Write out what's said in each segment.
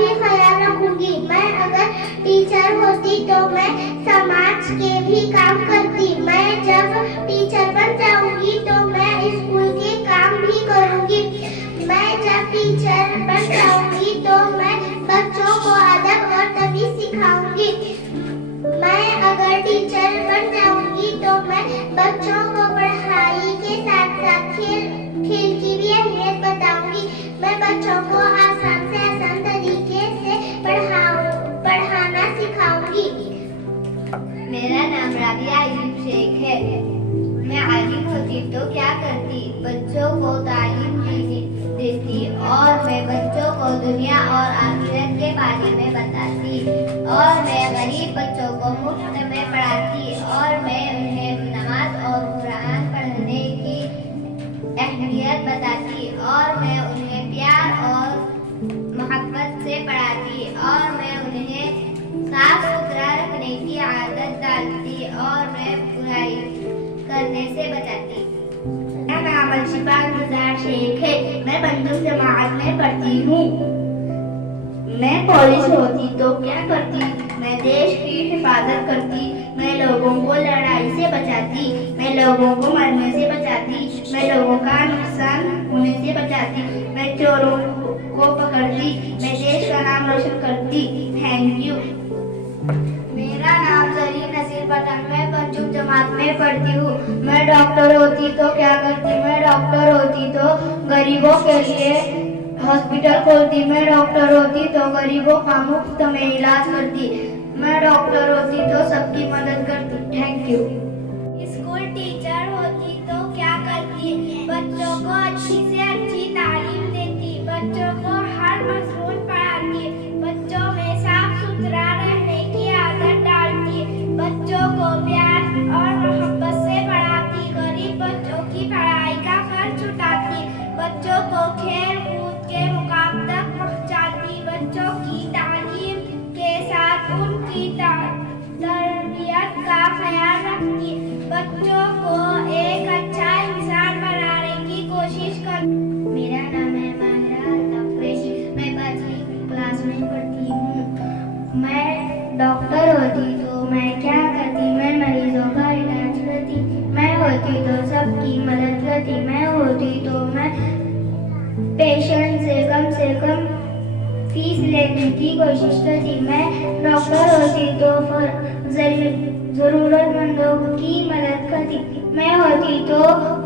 भी ख्याल रखूंगी। मैं अगर टीचर होती तो मैं समाज के भी काम करती। मैं जब टीचर बन जाऊंगी तो मैं स्कूल के काम भी करूंगी। मैं जब टीचर बन जाऊंगी तो मैं बच्चों को अदब और तमीज सिखाऊंगी। मैं अगर टीचर बन जाऊंगी तो मैं बच्चों को पढ़ाई के साथ साथ खेल की भी अहमियत बताऊंगी। मैं बच्चों को आसान से आसान तरीके से पढ़ाना सिखाऊंगी। मेरा नाम राबिया अयूब शेख है। मैं आलिम होती तो क्या करती? बच्चों को तालीम देती और मैं बच्चों को दुनिया और आखिरत के बारे में बताती और मैं गरीब बच्चों को मुफ्त में पढ़ाती और मैं उन्हें नमाज और कुरान पढ़ने की अहमियत बताती और मैं उन्हें प्यार और मोहब्बत से पढ़ाती और मैं उन्हें साफ सुथरा रखने की आदत डालती और मैं बुराई करने से बचाती। मेरा नाम अलशिफा गुजार शेख है। मैं पंजुम जमात में पढ़ती हूँ। मैं पुलिस होती तो क्या करती? मैं देश की हिफाजत करती। मैं लोगों को लड़ाई से बचाती। मैं लोगों को मरने से बचाती। मैं लोगों का नुकसान होने से बचाती। मैं चोरों को पकड़ती। मैं देश का नाम रोशन करती। Thank you. मेरा नाम जरीन नसीर पठान। मैं पंजुम जमात में पढ़ती हूँ। मैं डॉक्टर होती तो क्या करती? मैं डॉक्टर होती तो गरीबों के लिए हॉस्पिटल खोलती। मैं डॉक्टर होती तो गरीबों का मुफ्त में इलाज करती। मैं डॉक्टर होती तो सबकी मदद करती। Thank you. स्कूल टीचर होती तो क्या करती? बच्चों को अच्छी से अच्छी तालीम देती। बच्चों को हर मजमून पढ़ाती। बच्चों में साफ सुथरा रहने की आदत डालती। बच्चों को प्यार और मोहब्बत से पढ़ाती। गरीब बच्चों की पढ़ाई का खर्च उठाती। बच्चों को खेल कूद के मुकाम तक पहुंचाती। बच्चों की तालीम के साथ उनकी तरबियत का ख्याल रखती। बच्चों को एक अच्छा इंसान बनाने की कोशिश कर। मेरा नाम है माहिरा तफरीश। मैं 5वीं क्लास में पढ़ती हूँ। मैं डॉक्टर होती तो मैं क्या करती? मैं मरीजों का इलाज करती। मैं होती तो सबकी मदद करती। मैं होती तो मैं पेशेंट से कम फीस लेने की कोशिश करती। मैं डॉक्टर होती तो जरूरतमंदों की मदद करती। मैं होती तो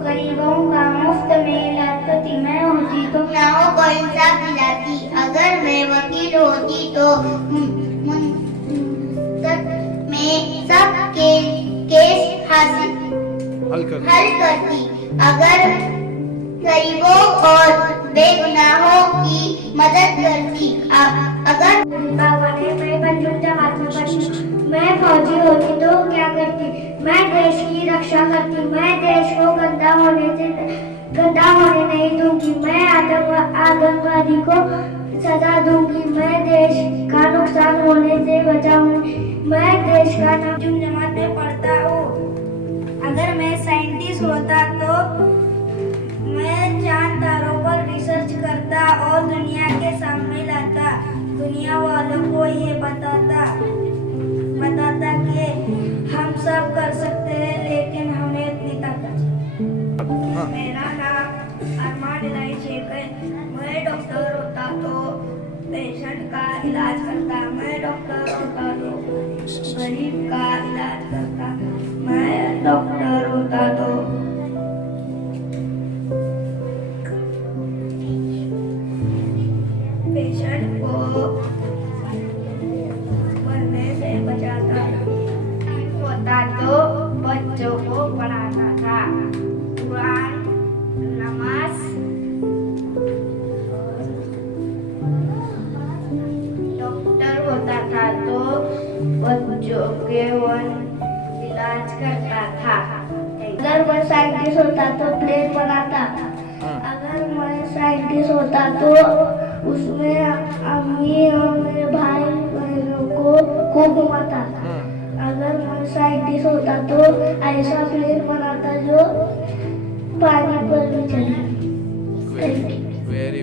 गरीबों का मुफ्त में इलाज करती। मैं होती तो गुनाहों को इंसाफ दिलाती। अगर मैं वकील होती तो में सबके केस हल करती। अगर गरीबों और बेगुनाहों की मदद करती। अगर मैं पंजुम जमात में पढ़ती। मैं फौजी होती तो क्या करती? मैं देश की रक्षा करती। मैं देश को गंदा होने नहीं दूंगी। मैं आतंकवादी को सजा दूंगी। मैं देश का नुकसान होने से बचाऊंगी। मैं देश का नाम पंजुम जमात में पढ़ता हूँ। अगर मैं साइंटिस्ट होता तो मैं चांद तारों पर रिसर्च करता और दुनिया के सामने लाता। दुनिया वालों को ये बताता कि हम सब कर सकते हैं लेकिन हमें इतनी ताकत। मेरा नाम अरमान इलाही शेख है। मैं डॉक्टर होता तो पेशेंट का इलाज करता। मैं डॉक्टर होता तो गरीब का इलाज करता। मैं डॉक्टर होता तो पेशेंट को मरने से बचाता। होता तो बच्चों को पढ़ाता था। कुरान, नमाज, डॉक्टर होता था तो बच्चों के इलाज करता था। अगर मैं साइंटिस्ट होता तो प्लेन बनाता। अगर मैं साइंटिस्ट होता तो उसमें अम्मी और मेरे भाई बहनों को घुमाता। अगर मैं साइंटिस्ट होता तो ऐसा प्लेन बनाता जो पानी पर भी चले। वेरी